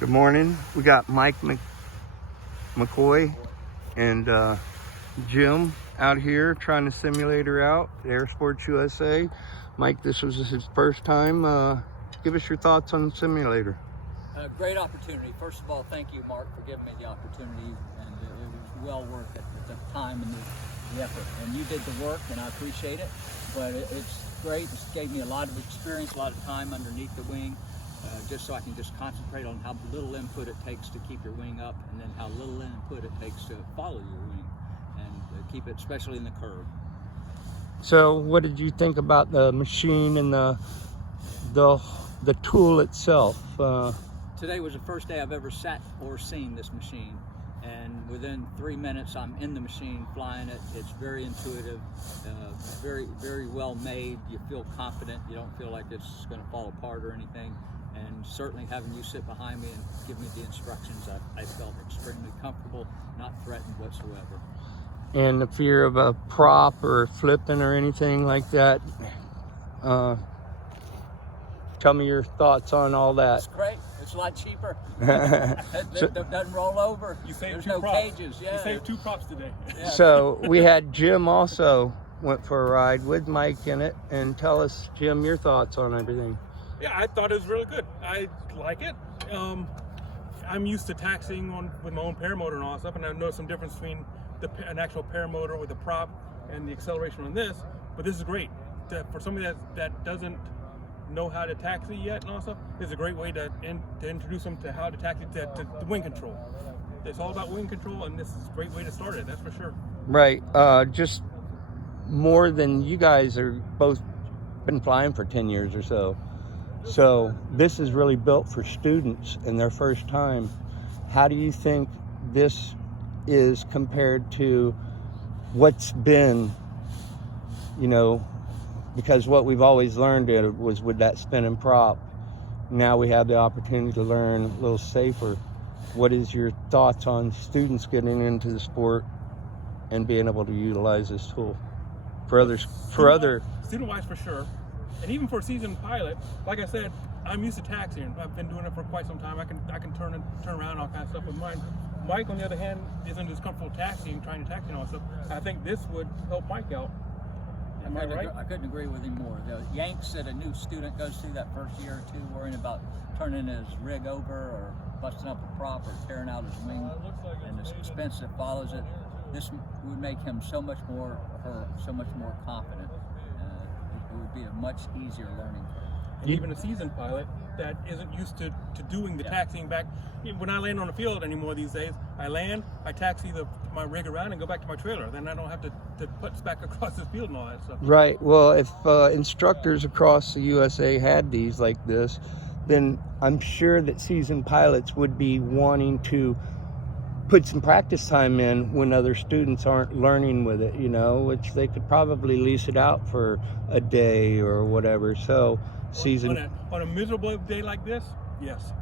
Good morning. We got McCoy and Jim out here trying the simulator out at Air Sports USA. Mike, this was his first time. Give us your thoughts on the simulator. Great opportunity. First of all, thank you, Mark, for giving me the opportunity, and it was well worth it, the time and the effort. And you did the work, and I appreciate it. But it's great. It gave me a lot of experience, a lot of time underneath the wing, just so I can just concentrate on how little input it takes to keep your wing up, and then how little input it takes to follow your wing, and keep it, especially in the curve. So, what did you think about the machine and the tool itself? Today was the first day I've ever sat or seen this machine, and within 3 minutes I'm in the machine flying it. It's very intuitive, very well made. You feel confident. You don't feel like it's going to fall apart or anything. And certainly having you sit behind me and give me the instructions, I felt extremely comfortable, not threatened whatsoever. And the fear of a prop or flipping or anything like that? Tell me your thoughts on all that. It's great. It's a lot cheaper. It doesn't roll over. There's no cages. Yeah. You saved 2 props today. Yeah. So we had Jim also went for a ride with Mike in it. And tell us, Jim, your thoughts on everything. Yeah, I thought it was really good. I like it. I'm used to taxiing with my own paramotor and all that stuff, and I know some difference between an actual paramotor with a prop and the acceleration on this. But this is great for somebody that doesn't know how to taxi yet and all that stuff. This is a great way to introduce them to how to taxi to the wing control. It's all about wing control, and this is a great way to start it. That's for sure. Right. Just more than you guys are both been flying for 10 years or so. So this is really built for students in their first time. How do you think this is compared to what's been, because what we've always learned was with that spin and prop. Now we have the opportunity to learn a little safer. What is your thoughts on students getting into the sport and being able to utilize this tool for others? Student-wise, for sure. And even for a seasoned pilot, like I said, I'm used to taxiing. I've been doing it for quite some time. I can turn around all kind of stuff with mine. Mike, on the other hand, isn't as comfortable taxiing, trying to taxi and all that stuff. I think this would help Mike out. Am I right? I couldn't agree with him more. The yanks that a new student goes through that first year or two, worrying about turning his rig over or busting up a prop or tearing out his wing, and the expense that follows it, this would make him so much more confident. It would be a much easier learning curve. And even a seasoned pilot that isn't used to doing the taxiing back. When I land on the field anymore these days, I land, I taxi my rig around and go back to my trailer. Then I don't have to put back across the field and all that stuff. Right. Well, if instructors across the USA had these like this, then I'm sure that seasoned pilots would be wanting to put some practice time in when other students aren't learning with it, which they could probably lease it out for a day or whatever. So on a miserable day like this, yes.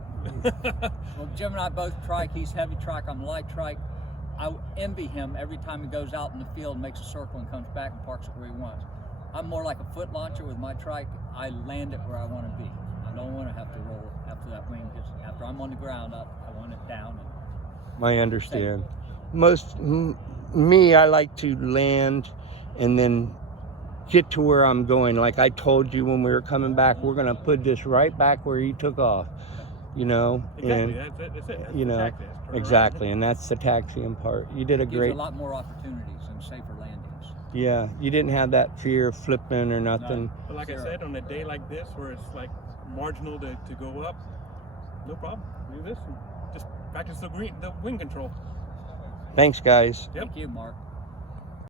Well, Jim and I both trike. He's heavy trike, I'm light trike. I envy him every time he goes out in the field, makes a circle and comes back and parks it where he wants. I'm more like a foot launcher with my trike. I land it where I want to be. I don't want to have to roll after that wing. Just after I'm on the ground, I want it down. I understand. I like to land and then get to where I'm going. Like I told you when we were coming back, we're going to put this right back where you took off, Exactly. and that's it. Exactly. And that's the taxiing part. You did a great. Gives a lot more opportunities and safer landings. Yeah, you didn't have that fear of flipping or nothing. But like I said, on a day like this where it's like marginal to go up, no problem. Do this and just practice the wing control. Thanks, guys. Yep. Thank you, Mark.